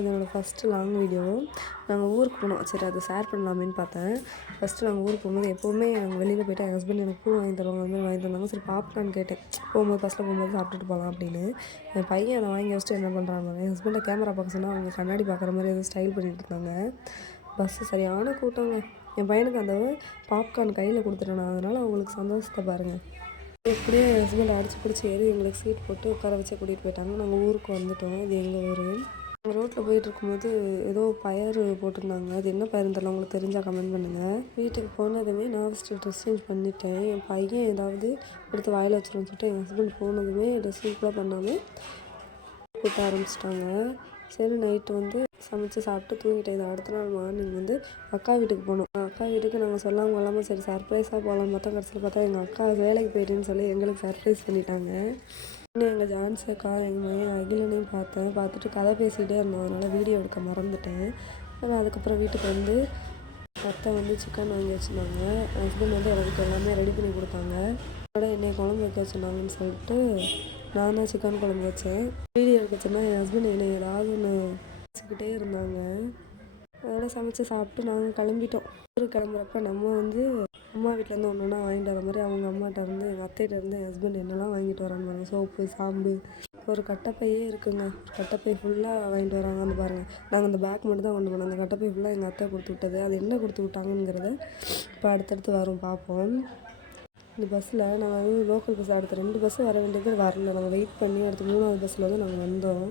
இது என்னோடய first long video நாங்கள் ஊருக்கு போனோம். சரி அதை ஷேர் பண்ணலாமேன்னு பார்த்தேன். ஃபஸ்ட்டு நாங்கள் ஊருக்கு போகும்போது எப்போவுமே நாங்கள் வெளியில் போய்ட்டு என் ஹஸ்பண்ட் எனக்கு பூ வாங்கி தருவாங்க அந்த மாதிரி வாங்கி தந்தாங்க. சரி பாப்கார்ன் கேட்டேன். போகும்போது ஃபஸ்ட்டில் போகும்போது சாப்பிட்டுட்டு போகலாம் அப்படின்னு. என் பையன் அதை வாங்கி வச்சுட்டு என்ன பண்ணுறாங்க என் ஹஸ்பண்டை கேமரா பார்க்க சொன்னால் அவங்க கண்ணாடி பார்க்குற மாதிரி எதுவும் ஸ்டைல் பண்ணிட்டு இருந்தாங்க. பஸ்ஸு சரியான கூட்டங்க. என் பையனுக்கு அந்த பாப்கார்ன் கையில் கொடுத்துட்டேன் அதனால் அவங்களுக்கு சந்தோஷத்தை பாருங்கள் எப்படியே என் ஹஸ்பண்ட் அடிச்சு பிடிச்சி ஏறி எங்களுக்கு சீட் போட்டு உட்கார வச்சு கூட்டிகிட்டு போயிட்டாங்க. நாங்கள் ஊருக்கு வந்துட்டோம். இது எங்கள் ஊர்? ரோட்டில் போயிட்டு இருக்கும்போது ஏதோ பயறு போட்டிருந்தாங்க. அது என்ன பயருன்னு தெரில உங்களுக்கு தெரிஞ்சால் கமெண்ட் பண்ணுங்கள் வீட்டுக்கு போனதுமே நான் ஃபஸ்ட்டு ட்ரெஸ் சேஞ்ச் பண்ணிட்டேன். என் பையன் ஏதாவது எடுத்து வாயில் வச்சிருன்னு சொல்லிட்டு என் ஹஸ்பண்ட் போனதுமே ட்ரெஸ் சேஞ்ச்லாம் பண்ணாமல் கூட்ட ஆரம்பிச்சிட்டாங்க. சரி நைட்டு வந்து சமைச்சு சாப்பிட்டு தூங்கிட்டேன். இது அடுத்த நாள் மார்னிங் வந்து அக்கா வீட்டுக்கு போனோம். அக்கா வீட்டுக்கு நாங்கள் சொல்லாமல் கொள்ளாமல் சரி சர்ப்ரைஸாக போகலாம் பார்த்தா கடைசியில் பார்த்தா எங்கள் அக்கா வேலைக்கு போயிட்டுன்னு சொல்லி எங்களுக்கு சர்ப்ரைஸ் பண்ணிட்டாங்க. எங்கள் ஜான்சி அக்கா எங்கள் மையன் அகிலனையும் பார்த்தேன். பார்த்துட்டு கதை பேசிகிட்டே இருந்தோம் அதனால் வீடியோ எடுக்க மறந்துட்டேன். நான் அதுக்கப்புறம் வீட்டுக்கு வந்து அத்தை வந்து சிக்கன் வாங்கி வச்சுருந்தாங்க. ஹஸ்பண்ட் வந்து எனக்கு எல்லாமே ரெடி பண்ணி கொடுத்தாங்க. அதோட என்னை குழம்பு வைக்க வச்சுருந்தாங்கன்னு சொல்லிட்டு நான் தான் சிக்கன் குழம்பு வச்சேன். வீடியோ எடுக்க வச்சேன்னா என் ஹஸ்பண்ட் என்னை ஏதாவது ஒன்று வச்சுக்கிட்டே இருந்தாங்க. அதோட சமைச்சு சாப்பிட்டு நாங்கள் கிளம்பிட்டோம். ஊருக்கு கிளம்புறப்ப நம்ம வந்து அம்மா வீட்டிலேருந்து ஒன்று ஒன்றா வாங்கிட்டு வர மாதிரி அவங்க அம்மாட்ட இருந்து எங்கள் அத்தைகிட்ட இருந்து ஹஸ்பண்ட் என்னெல்லாம் வாங்கிட்டு வரான்னு பாருங்க. சோப்பு சாம்பு ஒரு கட்டப்பையே இருக்குங்க. கட்டப்பை ஃபுல்லாக வாங்கிட்டு வராங்க. அந்த பாருங்கள் நாங்கள் அந்த பேக் மட்டும் தான் கொண்டு போனோம். அந்த கட்டப்பை ஃபுல்லாக எங்கள் அத்தை கொடுத்து விட்டது. அது என்ன கொடுத்து விட்டாங்கங்கிறத இப்போ அடுத்தடுத்து வரும் பார்ப்போம். இந்த பஸ்ஸில் நாங்கள் வந்து லோக்கல் பஸ் அடுத்த ரெண்டு பஸ்ஸு வர வேண்டியது வரல. நாங்கள் வெயிட் பண்ணி அடுத்த மூணாவது பஸ்ஸில் வந்து நாங்கள் வந்தோம்.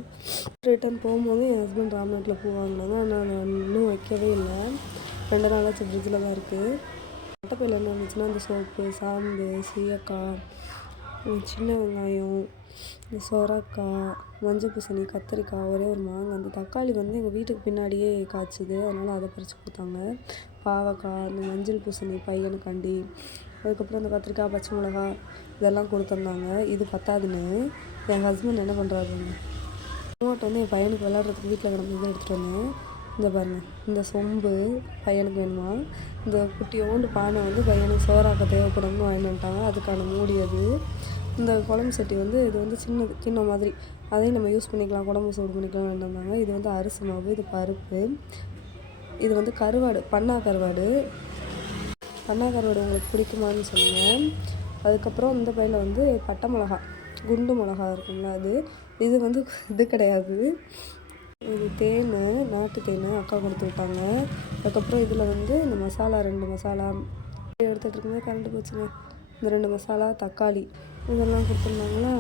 ரிட்டர்ன் போகும்போது என் ஹஸ்பண்ட் ராம்நாட்டில் பூ வாங்கினாங்க ஆனால் நான் இன்னும் வைக்கவே இல்லை. ரெண்டு நாளாச்சு ஃப்ரிட்ஜில் தான் இருக்குது மட்டப்பையில் என்ன இருந்துச்சுன்னா அந்த சோப்பு சாம்பு சீயக்காய் சின்ன வெங்காயம் இந்த சொரக்காய் மஞ்சள் பூசணி கத்திரிக்காய் ஒரே ஒரு மாங்காய். அந்த தக்காளி வந்து எங்கள் வீட்டுக்கு பின்னாடியே காய்ச்சிது. அதனால் அதை பறித்து கொடுத்தாங்க. பாவக்காய் இந்த மஞ்சள் பூசணி பையனுக்காண்டி அதுக்கப்புறம் இந்த கத்திரிக்காய் பச்சை மிளகா இதெல்லாம் கொடுத்துருந்தாங்க. இது பத்தாதுன்னு என் ஹஸ்பண்ட் என்ன பண்ணுறாருன்னு ரிமோட் வந்து என் பையனுக்கு விளாட்றதுக்கு வீட்டில் கிடந்தது எடுத்துகிட்டு வந்தேன் இந்த பாருங்கள் இந்த சொம்பு பையனுக்கு வேணுமா? இந்த குட்டியோண்டு பானை வந்து பையனுக்கு சோறாக்க தேவைப்படும்னு வாங்கிட்டாங்க அதுக்கான மூடி அது. இந்த குழம்பு சட்டி வந்து இது வந்து சின்னது சின்ன மாதிரி. அதையும் நம்ம யூஸ் பண்ணிக்கலாம் குழம்பு சூடு பண்ணிக்கலாம் இருந்தாங்க இது வந்து அரிசி மாவு இது பருப்பு இது வந்து கருவாடு பண்ணா கருவாடு பண்ணா கருவாடு உங்களுக்கு பிடிக்குமான்னு சொல்லுங்கள் அதுக்கப்புறம் இந்த பையில் வந்து பட்டை மிளகா குண்டு மிளகா இருக்குங்களா அது. இது வந்து இது கிடையாது. இது தேன் நாட்டு தேன் அக்கா கொடுத்து விட்டாங்க. அதுக்கப்புறம் இதில் வந்து இந்த மசாலா ரெண்டு மசாலா. எடுத்துகிட்டு இருக்கும்போது கரண்ட் போச்சுங்க. இந்த ரெண்டு மசாலா தக்காளி இதெல்லாம் கொடுத்துருந்தாங்களா?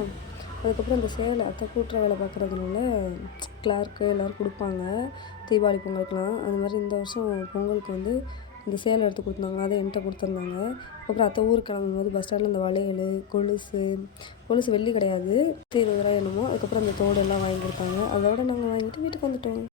அதுக்கப்புறம் இந்த சேலை அத்தை கூட்டுற வேலை பார்க்குறதுனால கிளார்க்கு எல்லோரும் கொடுப்பாங்க. தீபாவளி பொங்கலுக்குலாம் அது மாதிரி இந்த வருஷம் பொங்கலுக்கு வந்து இந்த சேலை எடுத்து கொடுத்துருந்தாங்க. அதை என்கிட்ட கொடுத்துருந்தாங்க. அப்புறம் அத்தை ஊருக்கு கிளம்பும்போது பஸ் ஸ்டாண்டில் இந்த வளையல் கொலுசு கொலுசு வெள்ளி கிடையாது. இருபது ரூபாய் என்னமோ. அதுக்கப்புறம் அந்த தோடெல்லாம் வாங்கி கொடுத்தாங்க. அதோட நாங்கள் வாங்கிட்டு வீட்டுக்கு வந்துட்டோம்.